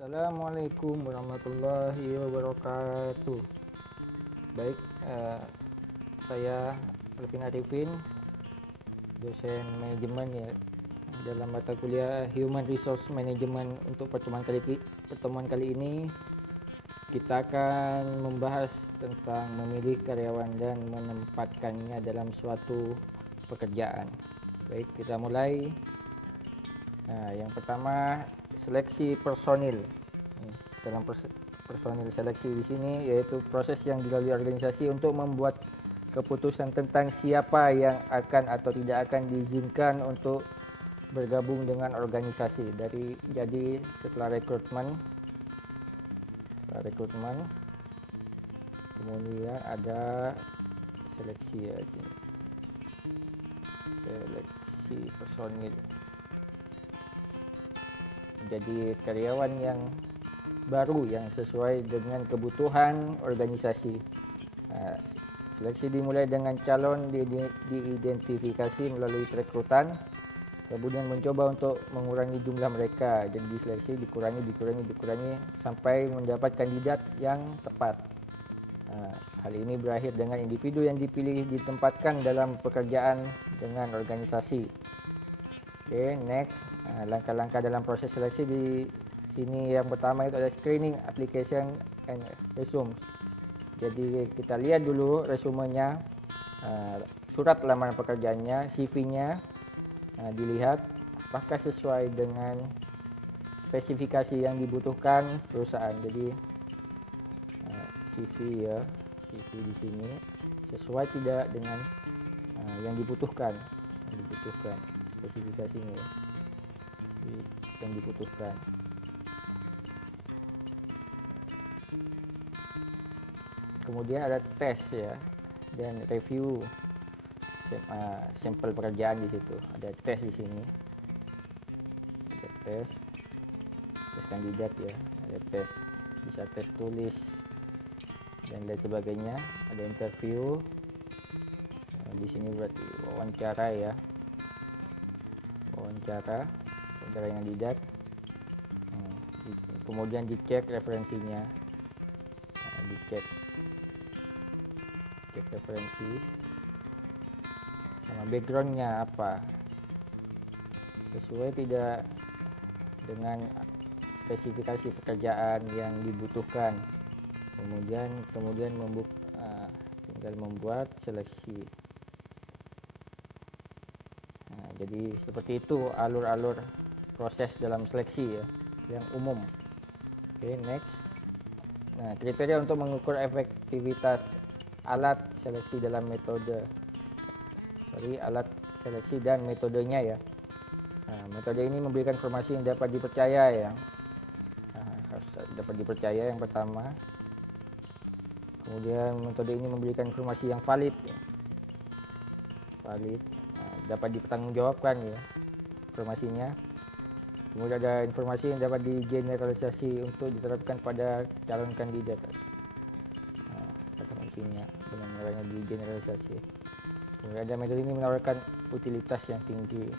Assalamualaikum warahmatullahi wabarakatuh. Baik, saya Alvin Arifin, dosen manajemen ya dalam mata kuliah Human Resource Management. Untuk pertemuan kali ini kita akan membahas tentang memilih karyawan dan menempatkannya dalam suatu pekerjaan. Baik, kita mulai. Yang pertama, seleksi personil. Dalam personil seleksi di sini yaitu proses yang dilalui organisasi untuk membuat keputusan tentang siapa yang akan atau tidak akan diizinkan untuk bergabung dengan organisasi. Jadi setelah rekrutmen, kemudian ada seleksi ya, seleksi personil. Jadi karyawan yang baru yang sesuai dengan kebutuhan organisasi. Seleksi dimulai dengan calon diidentifikasi melalui perekrutan, kemudian mencoba untuk mengurangi jumlah mereka. Jadi diseleksi dikurangi sampai mendapat kandidat yang tepat. Hal ini berakhir dengan individu yang dipilih ditempatkan dalam pekerjaan dengan organisasi. Oke, next. Langkah-langkah dalam proses seleksi di sini yang pertama itu ada screening, application, and resume. Jadi kita lihat dulu resumenya, surat lamaran pekerjaannya, CV-nya, dilihat apakah sesuai dengan spesifikasi yang dibutuhkan perusahaan. Jadi CV ya, CV di sini sesuai tidak dengan yang dibutuhkan spesifikasinya ya, yang dibutuhkan. Kemudian ada tes ya dan review sampel pekerjaan di situ. Ada tes di sini. Ada tes kandidat ya. Ada tes, bisa tes tulis dan lain sebagainya. Ada interview. Di sini berarti wawancara ya. Wawancara yang kandidat. Kemudian dicek referensinya. Dicek referensi sama backgroundnya apa, sesuai tidak dengan spesifikasi pekerjaan yang dibutuhkan. Kemudian tinggal membuat seleksi. Jadi seperti itu alur proses dalam seleksi ya, yang umum. Oke, next. Kriteria untuk mengukur efektivitas alat seleksi dalam alat seleksi dan metodenya ya. Metode ini memberikan informasi yang dapat dipercaya ya. Harus dapat dipercaya yang pertama. Kemudian metode ini memberikan informasi yang valid ya. Dapat dipertanggungjawabkan ya informasinya. Kemudian ada informasi yang dapat digeneralisasi untuk diterapkan pada calon kandidat. Kata kuncinya benar-benarnya digeneralisasi. Kemudian ada metode ini menawarkan utilitas yang tinggi.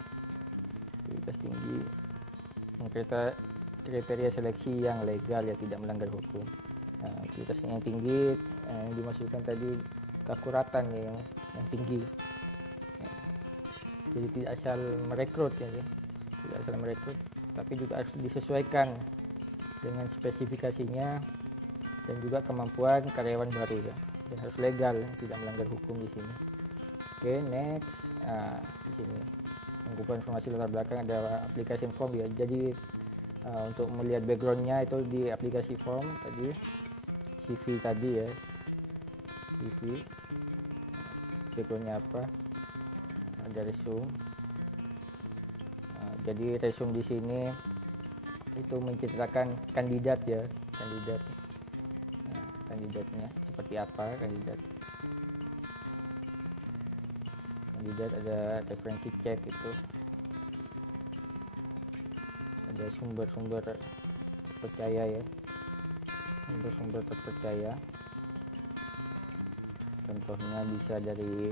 Kriteria seleksi yang legal ya, tidak melanggar hukum. Utilitas yang tinggi yang dimaksudkan tadi keakuratan ya, yang tinggi. Jadi tidak asal merekrut ya, tidak asal merekrut, tapi juga harus disesuaikan dengan spesifikasinya dan juga kemampuan karyawan baru ya, dan harus legal, tidak melanggar hukum di sini. Oke, next. Di sini pengumpulan informasi latar belakang, ada application form ya. Jadi untuk melihat backgroundnya itu di aplikasi form tadi, CV tadi ya, CV backgroundnya apa, ada resume. Jadi resume di sini itu menceritakan kandidat ya, kandidatnya seperti apa, kandidat ada referensi cek, itu ada sumber-sumber terpercaya ya, contohnya bisa dari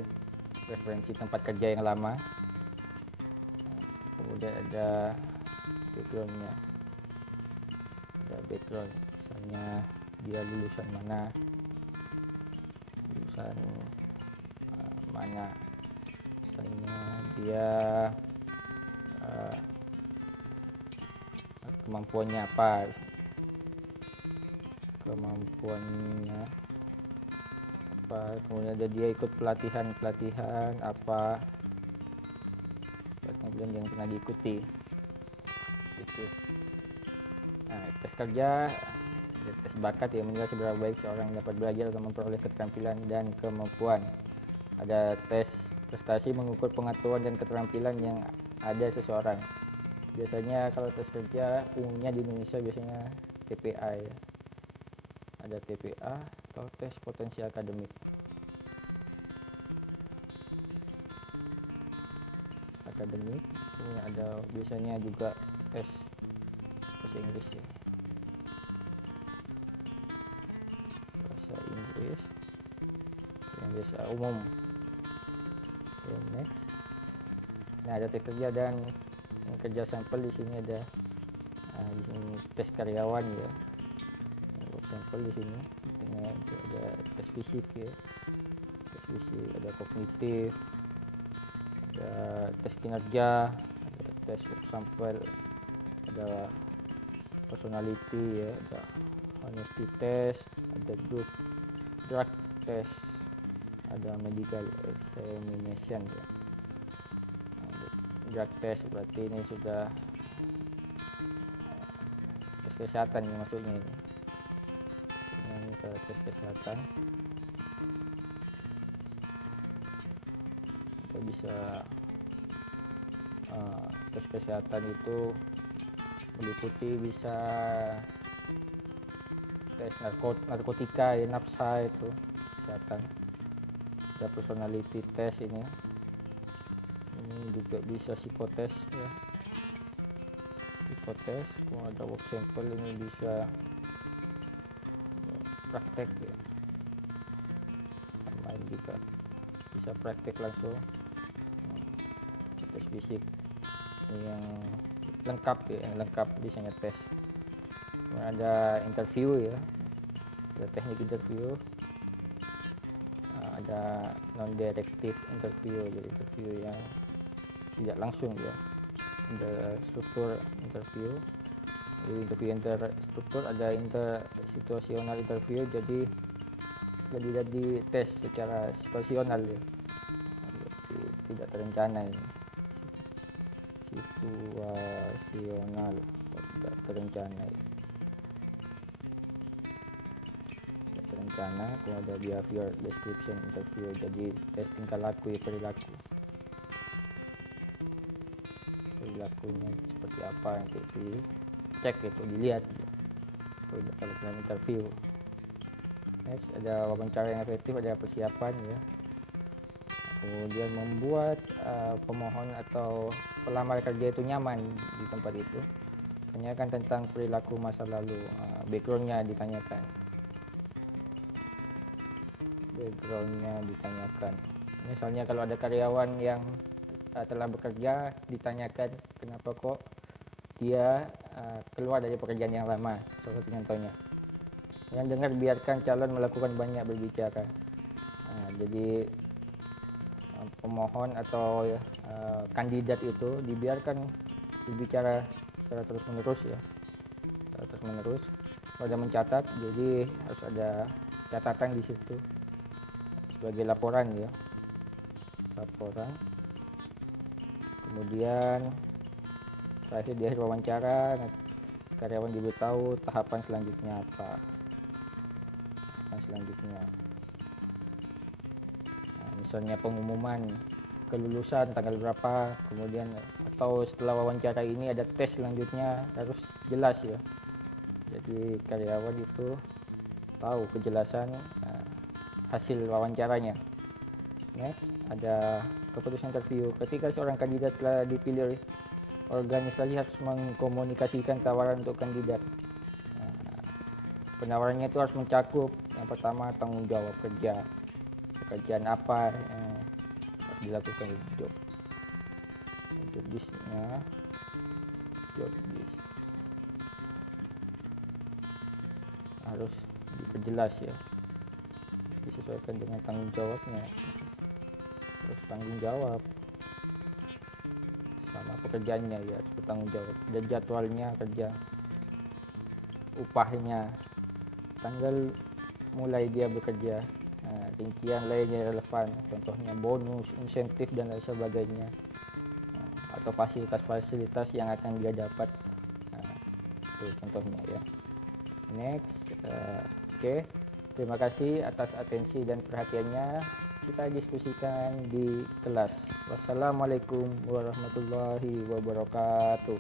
referensi tempat kerja yang lama. Kemudian ada backgroundnya, ada background, misalnya dia lulusan mana, misalnya dia kemampuannya apa, kemudian ada dia ikut pelatihan apa yang pernah diikuti gitu. Nah, tes kerja, tes bakat ya, menilai seberapa baik seorang dapat belajar atau memperoleh keterampilan dan kemampuan. Ada tes prestasi, mengukur pengetahuan dan keterampilan yang ada seseorang. Biasanya kalau tes kerja umumnya di Indonesia biasanya TPA ya. Ada TPA atau tes potensi akademik. Kemudian ada biasanya juga tes bahasa Inggris ya. Bahasa Inggris yang biasa umum. Okay, next. Nah, ada tes kerja dan kerja sampel. Di sini ada di sini tes karyawan ya. Sampel di sini. Ada tes fisik ya. Tes fisik, ada kognitif, ada tes kinerja, ada tes sampel, ada personality ya, ada honesty test, ada drug test, ada medical examination ya. Drug test berarti ini sudah tes kesehatan ya, maksudnya ini ke tes kesehatan. Kita bisa tes kesehatan itu meliputi bisa tes narkotika ya, nafsa itu kesehatan. Ada personality test ini juga bisa psikotes ya, psikotes. Kalau ada work sample ini bisa praktek ya, sama ini juga bisa praktek langsung. Tes fisik ini yang lengkap ya, yang lengkap biasanya tes. Kemudian ada interview ya, ada teknik interview, ada non directive interview, jadi interview yang tidak langsung ya. Ada struktur interview, jadi interview interstruktur, ada intersituasional interview, jadi tes secara situasional ya, tidak terencana ini. Situasional, tidak terencana ya. Tidak terencana. Kalau ada behavior description interview, jadi tes tingkah laku ya, perilakunya seperti apa, nanti dicek itu, dilihat kalau dalam interview. Next, ada wawancara yang efektif, ada persiapan ya. Kemudian membuat pemohon atau pelamar kerja itu nyaman di tempat itu. Tanyakan tentang perilaku masa lalu, backgroundnya ditanyakan. Misalnya kalau ada karyawan yang telah bekerja, ditanyakan kenapa kok dia keluar dari pekerjaan yang lama, salah satu contohnya. Yang dengar, biarkan calon melakukan banyak berbicara. Jadi pemohon atau kandidat itu dibiarkan berbicara secara terus menerus ya, Ada mencatat, jadi harus ada catatan di situ sebagai laporan ya, Kemudian terakhir di akhir wawancara, karyawan diberitahu tahapan selanjutnya apa. Misalnya pengumuman kelulusan tanggal berapa, kemudian atau setelah wawancara ini ada tes selanjutnya, harus jelas ya. Jadi karyawan itu tahu kejelasan hasil wawancaranya. Next, ada keputusan interview. Ketika seorang kandidat telah dipilih, organisasi harus mengkomunikasikan tawaran untuk kandidat. Penawarannya itu harus mencakup yang pertama tanggung jawab kerja, pekerjaan apa harus dilakukan, job list. harus diperjelas ya, disesuaikan dengan tanggung jawabnya. Terus tanggung jawab sama pekerjaannya ya harus bertanggung jawab, dan jadwalnya kerja, upahnya, tanggal mulai dia bekerja, rincian lainnya relevan, contohnya bonus, insentif dan lain sebagainya, atau fasilitas-fasilitas yang akan dia dapat. Itu contohnya ya. Next, oke. Terima kasih atas atensi dan perhatiannya. Kita diskusikan di kelas. Wassalamualaikum warahmatullahi wabarakatuh.